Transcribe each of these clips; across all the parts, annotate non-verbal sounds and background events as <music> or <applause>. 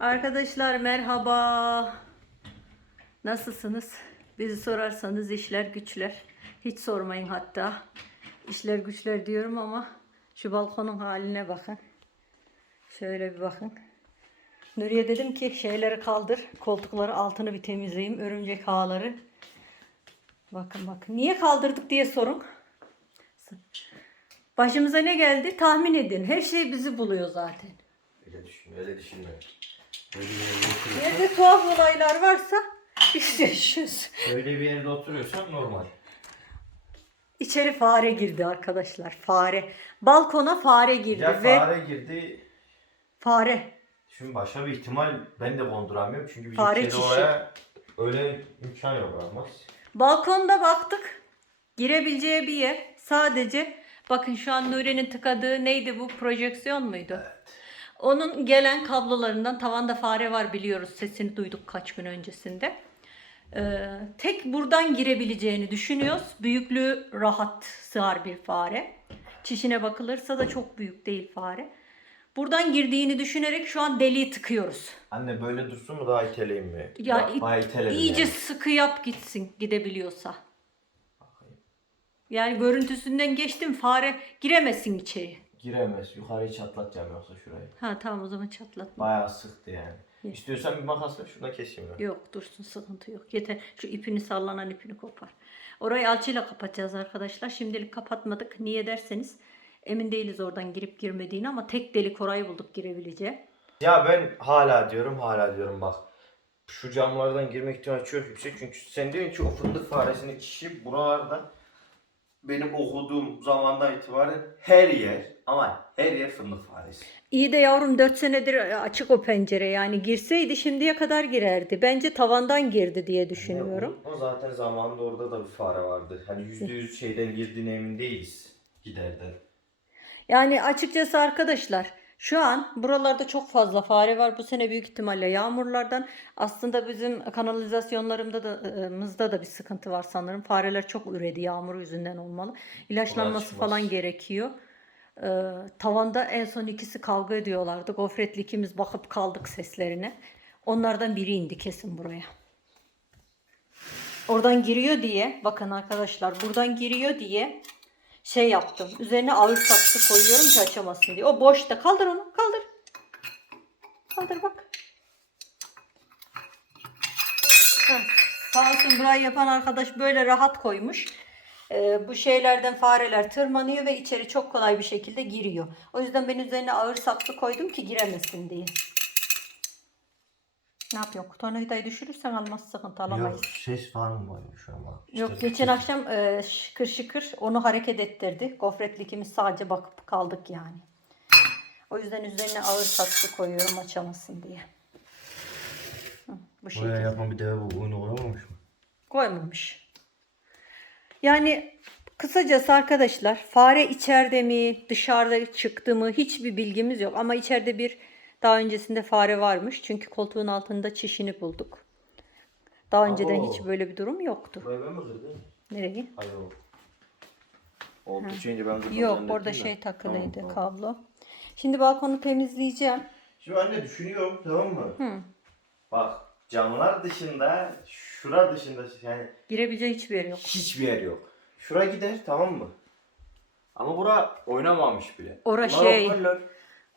Arkadaşlar merhaba. Nasılsınız? Bizi sorarsanız işler güçler. Hiç sormayın hatta. İşler güçler diyorum ama şu balkonun haline bakın. Şöyle bir bakın. Nuriye dedim ki şeyleri kaldır. Koltukları altını bir temizleyeyim. Örümcek ağları. Bakın bakın. Niye kaldırdık diye sorun. Başımıza ne geldi? Tahmin edin. Her şey bizi buluyor zaten. Öyle düşünme, öyle düşünme. Nerede tuhaf olaylar varsa biz yaşıyoruz. öyle bir yerde oturuyorsan normal. İçeri fare girdi arkadaşlar. Fare. Balkona fare girdi Ya ve fare girdi. fare. Şimdi başka bir ihtimal ben de konduramıyorum. Çünkü bizim Fare çişi. oraya öyle imkan yok olmaz. Balkonda baktık. Girebileceği bir yer. Sadece bakın şu an Nuri'nin tıkadığı neydi bu? Projeksiyon muydu? Onun gelen kablolarından tavanda fare var biliyoruz. Sesini duyduk kaç gün öncesinde. Ee, tek buradan girebileceğini düşünüyoruz. Büyüklüğü rahat sığar bir fare. Çişine bakılırsa da çok büyük değil fare. Buradan girdiğini düşünerek şu an deliği tıkıyoruz. Anne böyle dursun mu daha iteleyim mi? Ya Bak, it- bayağı iteledim İyice yani. sıkı yap gitsin gidebiliyorsa. Yani görüntüsünden geçtim fare giremesin içeri. Giremez. Yukarıyı çatlatacağım yoksa şurayı. Ha tamam o zaman çatlatma. Bayağı sıktı yani. İyi. İstiyorsan bir makasla şuna keseyim ben. Yok dursun sıkıntı yok. Yeter şu ipini sallanan ipini kopar. Orayı alçıyla kapatacağız arkadaşlar. Şimdilik kapatmadık. Niye derseniz emin değiliz oradan girip girmediğini ama tek delik orayı bulduk girebileceği. Ya ben hala diyorum hala diyorum bak. Şu camlardan girme ihtimali çok yüksek. Çünkü sen diyorsun ki o fındık faresinin çişi buralarda benim okuduğum zamandan itibaren her yer ama her yer fındık faresi. İyi de yavrum 4 senedir açık o pencere yani girseydi şimdiye kadar girerdi. Bence tavandan girdi diye düşünüyorum. O, zaten zamanında orada da bir fare vardı. Hani yüzde yüz şeyden girdiğine emin değiliz. Giderden. Yani açıkçası arkadaşlar şu an buralarda çok fazla fare var. Bu sene büyük ihtimalle yağmurlardan. Aslında bizim kanalizasyonlarımda da e, mızda da bir sıkıntı var sanırım. Fareler çok üredi yağmur yüzünden olmalı. İlaçlanması falan gerekiyor. Ee, tavanda en son ikisi kavga ediyorlardı. Gofretli ikimiz bakıp kaldık seslerine. Onlardan biri indi kesin buraya. Oradan giriyor diye bakın arkadaşlar buradan giriyor diye şey yaptım. Üzerine ağır saksı koyuyorum ki açamasın diye. O boşta. Kaldır onu. Kaldır. Kaldır bak. Sağ olsun burayı yapan arkadaş böyle rahat koymuş. Ee, bu şeylerden fareler tırmanıyor ve içeri çok kolay bir şekilde giriyor. O yüzden ben üzerine ağır saksı koydum ki giremesin diye. Ne yapıyorsun? Tornavidayı düşürürsen almaz sıkıntı alamayız. Yok ses var mı böyle şu an bak. Yok İşte geçen ses- akşam e, şıkır şıkır onu hareket ettirdi. Gofretli ikimiz sadece bakıp kaldık yani. O yüzden üzerine ağır saksı koyuyorum açamasın diye. Hı, bu Oraya şekilde. yapan bir deve bu oyunu koyamamış mı? Koymamış. Yani kısacası arkadaşlar fare içeride mi dışarıda çıktı mı hiçbir bilgimiz yok. Ama içeride bir daha öncesinde fare varmış. Çünkü koltuğun altında çişini bulduk. Daha önceden Abo. hiç böyle bir durum yoktu. Burayı ben mi kırdım? Nereye? Hayır o. Ben kırdım Yok zannettim orada de. şey takılıydı Tamam, tamam. kablo. Şimdi balkonu temizleyeceğim. Şimdi anne düşünüyorum tamam mı? Hı. Bak camlar dışında, şura dışında yani Girebileceği hiçbir yer yok. hiçbir yer yok. Şura gider tamam mı? Ama bura oynamamış bile. Ora şey- hoparlör.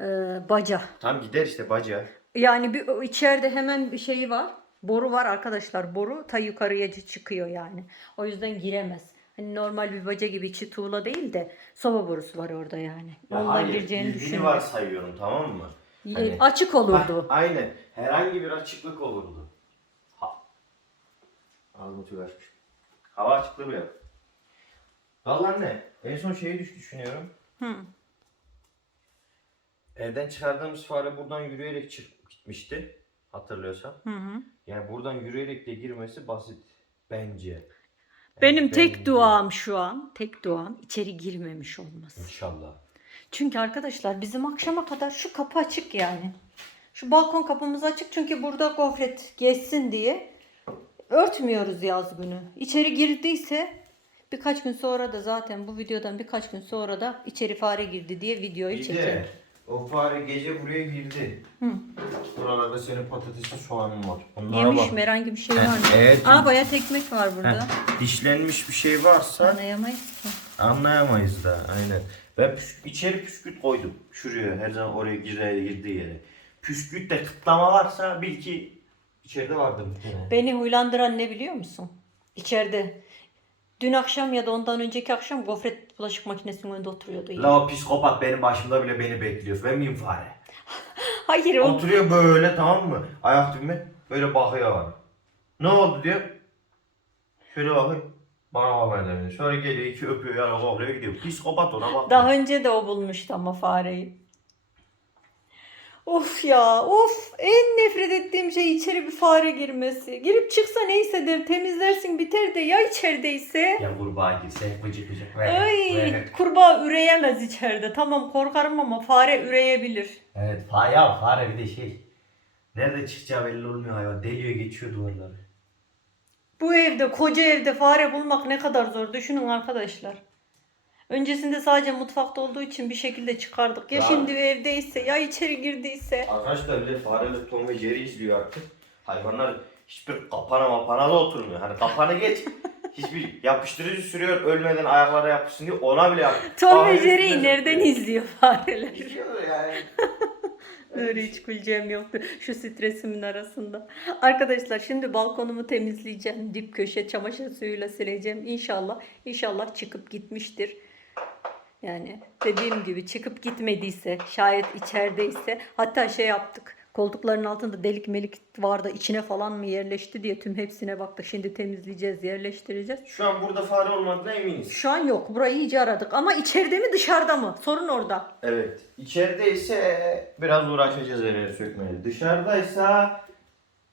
Ee, baca. Tam gider işte baca. Yani bir içeride hemen bir şeyi var. Boru var arkadaşlar. Boru ta yukarıya çıkıyor yani. O yüzden giremez. Hani normal bir baca gibi içi tuğla değil de soba borusu var orada yani. Ya Ondan hayır, gireceğini bildiğini düşünüyorum. varsayıyorum tamam mı? Hani- Açık olurdu. Hah, aynen. Herhangi bir açıklık olurdu. Ha. Ağzımı tüy açmış. Hava açıklığı bile yok. Vallahi ne? En son şeyi düş düşünüyorum. Hı. Evden çıkardığımız fare buradan yürüyerek çık gitmişti. Hatırlıyorsan. Hı hı. Yani buradan yürüyerek de girmesi basit. Bence. Benim tek duam şu an, tek duam içeri girmemiş olması. İnşallah. Çünkü arkadaşlar bizim akşama kadar şu kapı açık yani. Şu balkon kapımız açık çünkü burada gofret geçsin diye örtmüyoruz yaz günü. İçeri girdiyse birkaç gün sonra da zaten bu videodan birkaç gün sonra da içeri fare girdi diye videoyu Bir o fare gece buraya girdi. Hı. Buralarda senin patatesli soğanın var. Onlara Yemiş bak. mi? Herhangi bir şey var mı? evet. Aa bayat ekmek var burada. Heh, dişlenmiş bir şey varsa Anlayamayız ki. anlayamayız da aynen. Ben püsk- içeri püsküt koydum. Şuraya her zaman oraya girdiği, girdiği yere. Püskütte kıtlama varsa bil ki içeride vardır. Beni huylandıran ne biliyor musun? İçeride. Dün akşam ya da ondan önceki akşam gofret bulaşık makinesinin önünde oturuyordu. yine. La o psikopat benim başımda bile beni bekliyor. Ben miyim fare? <laughs> Hayır o. Oturuyor böyle tamam mı? Ayak düğme böyle bakıyor bana. Ne oldu diyor. Şöyle bakıyor. Bana bakmaya demiyor. Sonra geliyor iki öpüyor yana kokluyor gidiyor. Psikopat ona bak. Daha önce de o bulmuştu ama fareyi. Of ya of en nefret ettiğim şey içeri bir fare girmesi. Girip çıksa neyse der temizlersin biter de ya içerideyse. Ya kurbağa girse vıcık vıcık. ve- Ay ve- kurbağa üreyemez içeride. Tamam korkarım ama fare üreyebilir. Evet fare ya fare bir de şey. Nerede çıkacağı belli olmuyor hayvan. Deliyor geçiyor duvarları. Bu evde koca evde fare bulmak ne kadar zor düşünün arkadaşlar. Öncesinde sadece mutfakta olduğu için bir şekilde çıkardık. Ya Ya. şimdi evdeyse ya içeri girdiyse. Arkadaşlar bir de fareler Tom ve Jerry izliyor artık. Hayvanlar hiçbir kapana mapana da oturmuyor. Hani kapanı geç. <laughs> Hiçbir yapıştırıcı sürüyor ölmeden ayaklara yapışsın diye ona bile yap. Tom ve üstüne nereden izliyor fareler? İzliyor yani. <laughs> Öyle hiç güleceğim yoktu şu stresimin arasında. Arkadaşlar şimdi balkonumu temizleyeceğim. Dip köşe çamaşır suyuyla sileceğim. İnşallah, inşallah çıkıp gitmiştir. Yani dediğim gibi çıkıp gitmediyse, şayet içerideyse hatta şey yaptık. Koltukların altında delik melik vardı içine falan mı yerleşti diye tüm hepsine baktık. Şimdi temizleyeceğiz, yerleştireceğiz. Şu an burada fare olmadığına eminiz. Şu an yok. Burayı iyice aradık. Ama içeride mi dışarıda mı? Sorun orada. Evet. İçeride ise biraz uğraşacağız elleri sökmeye. Dışarıdaysa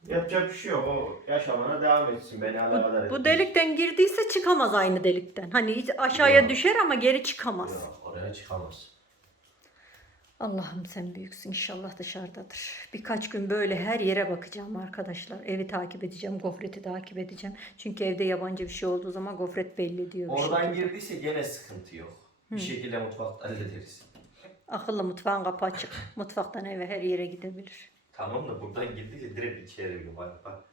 yapacak bir şey yok. O yaşamına devam etsin. Beni alakadar Bu etmez. delikten girdiyse çıkamaz aynı delikten. Hani hiç aşağıya Yok. düşer ama geri çıkamaz. Yok, oraya çıkamaz. Allah'ım sen büyüksün inşallah dışarıdadır. Birkaç gün böyle her yere bakacağım arkadaşlar. Evi takip edeceğim, gofreti takip edeceğim. Çünkü evde yabancı bir şey olduğu zaman gofret belli diyor. Oradan şekilde. girdiyse gene sıkıntı yok. Bir şekilde mutfakta hallederiz. Akıllı mutfağın kapı açık. Mutfaktan eve her yere gidebilir. Tamam da buradan girdiyse direkt içeri bak.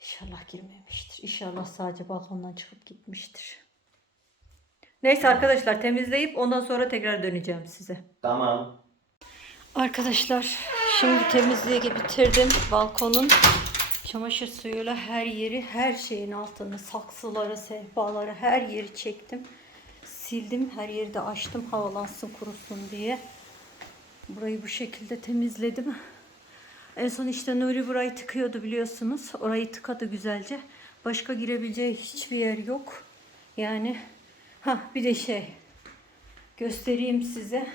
İnşallah girmemiştir. İnşallah sadece balkondan çıkıp gitmiştir. Neyse arkadaşlar temizleyip ondan sonra tekrar döneceğim size. Tamam. Arkadaşlar şimdi temizliği bitirdim. Balkonun çamaşır suyuyla her yeri, her şeyin altını, saksıları, sehpaları her yeri çektim. Sildim. Her yeri de açtım havalansın kurusun diye. Burayı bu şekilde temizledim. En son işte Nuri burayı tıkıyordu biliyorsunuz. Orayı tıkadı güzelce. Başka girebileceği hiçbir yer yok. Yani ha bir de şey göstereyim size.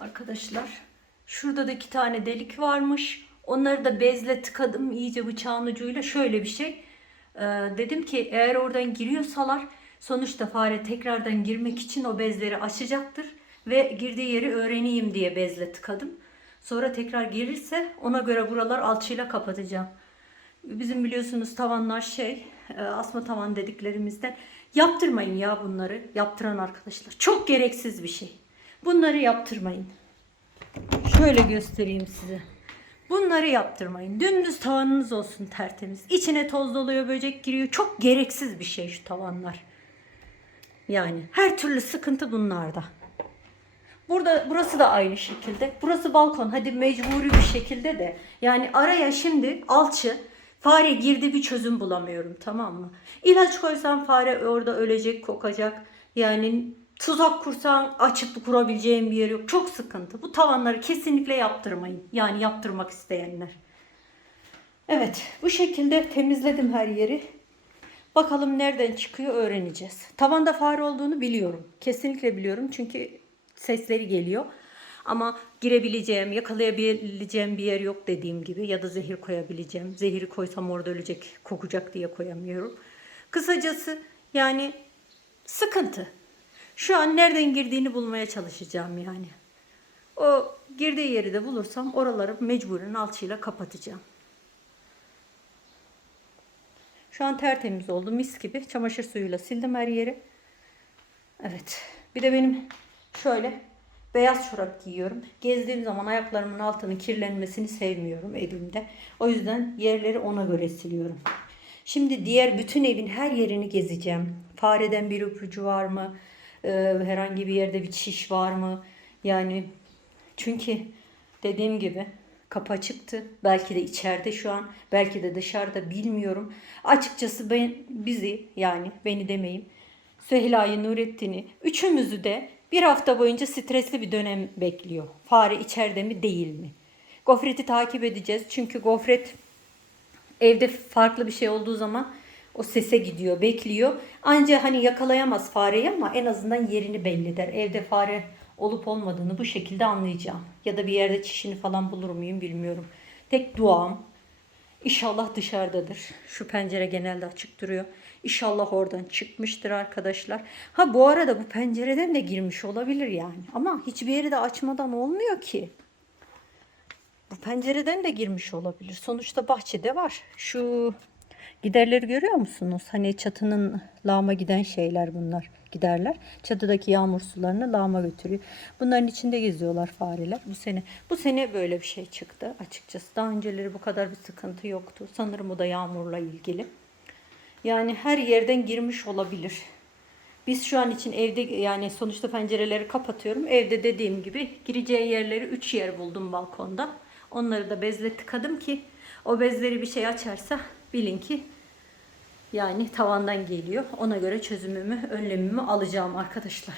Arkadaşlar şurada da iki tane delik varmış. Onları da bezle tıkadım iyice bıçağın ucuyla. Şöyle bir şey. Ee, dedim ki eğer oradan giriyorsalar sonuçta fare tekrardan girmek için o bezleri açacaktır. Ve girdiği yeri öğreneyim diye bezle tıkadım. Sonra tekrar gelirse ona göre buralar alçıyla kapatacağım. Bizim biliyorsunuz tavanlar şey e, asma tavan dediklerimizden. Yaptırmayın ya bunları yaptıran arkadaşlar. Çok gereksiz bir şey. Bunları yaptırmayın. Şöyle göstereyim size. Bunları yaptırmayın. Dümdüz tavanınız olsun tertemiz. İçine toz doluyor, böcek giriyor. Çok gereksiz bir şey şu tavanlar. Yani her türlü sıkıntı bunlarda. Burada burası da aynı şekilde. Burası balkon. Hadi mecburi bir şekilde de. Yani araya şimdi alçı fare girdi bir çözüm bulamıyorum tamam mı? İlaç koysan fare orada ölecek, kokacak. Yani tuzak kursan açıp kurabileceğin bir yer yok. Çok sıkıntı. Bu tavanları kesinlikle yaptırmayın. Yani yaptırmak isteyenler. Evet, bu şekilde temizledim her yeri. Bakalım nereden çıkıyor öğreneceğiz. Tavanda fare olduğunu biliyorum. Kesinlikle biliyorum çünkü sesleri geliyor. Ama girebileceğim, yakalayabileceğim bir yer yok dediğim gibi. Ya da zehir koyabileceğim. Zehiri koysam orada ölecek, kokacak diye koyamıyorum. Kısacası yani sıkıntı. Şu an nereden girdiğini bulmaya çalışacağım yani. O girdiği yeri de bulursam oraları mecburen alçıyla kapatacağım. Şu an tertemiz oldu mis gibi. Çamaşır suyuyla sildim her yeri. Evet. Bir de benim şöyle Beyaz çorap giyiyorum. Gezdiğim zaman ayaklarımın altının kirlenmesini sevmiyorum evimde. O yüzden yerleri ona göre siliyorum. Şimdi diğer bütün evin her yerini gezeceğim. Fareden bir öpücü var mı? Ee, herhangi bir yerde bir çiş var mı? Yani çünkü dediğim gibi kapı açıktı. Belki de içeride şu an, belki de dışarıda bilmiyorum. Açıkçası ben bizi yani beni demeyeyim. Süheyla'yı, Nurettin'i, üçümüzü de bir hafta boyunca stresli bir dönem bekliyor. Fare içeride mi değil mi? Gofret'i takip edeceğiz. Çünkü Gofret evde farklı bir şey olduğu zaman o sese gidiyor, bekliyor. Anca hani yakalayamaz fareyi ama en azından yerini belli eder. Evde fare olup olmadığını bu şekilde anlayacağım. Ya da bir yerde çişini falan bulur muyum bilmiyorum. Tek duam İnşallah dışarıdadır. Şu pencere genelde açık duruyor. İnşallah oradan çıkmıştır arkadaşlar. Ha bu arada bu pencereden de girmiş olabilir yani. Ama hiçbir yeri de açmadan olmuyor ki. Bu pencereden de girmiş olabilir. Sonuçta bahçede var. Şu giderleri görüyor musunuz? Hani çatının lağma giden şeyler bunlar. Giderler. Çatıdaki yağmur sularını lağma götürüyor. Bunların içinde geziyorlar fareler. Bu sene bu sene böyle bir şey çıktı açıkçası. Daha önceleri bu kadar bir sıkıntı yoktu. Sanırım o da yağmurla ilgili. Yani her yerden girmiş olabilir. Biz şu an için evde yani sonuçta pencereleri kapatıyorum. Evde dediğim gibi gireceği yerleri 3 yer buldum balkonda. Onları da bezle tıkadım ki o bezleri bir şey açarsa bilin ki yani tavandan geliyor. Ona göre çözümümü, önlemimi alacağım arkadaşlar.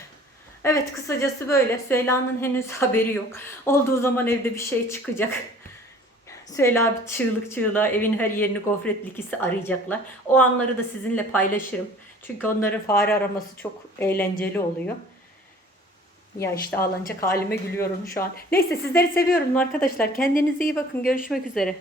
Evet kısacası böyle. Süheyla'nın henüz haberi yok. Olduğu zaman evde bir şey çıkacak. Süheyla bir çığlık çığlığa evin her yerini gofret likisi arayacaklar. O anları da sizinle paylaşırım. Çünkü onların fare araması çok eğlenceli oluyor. Ya işte ağlanacak halime gülüyorum şu an. Neyse sizleri seviyorum arkadaşlar. Kendinize iyi bakın. Görüşmek üzere.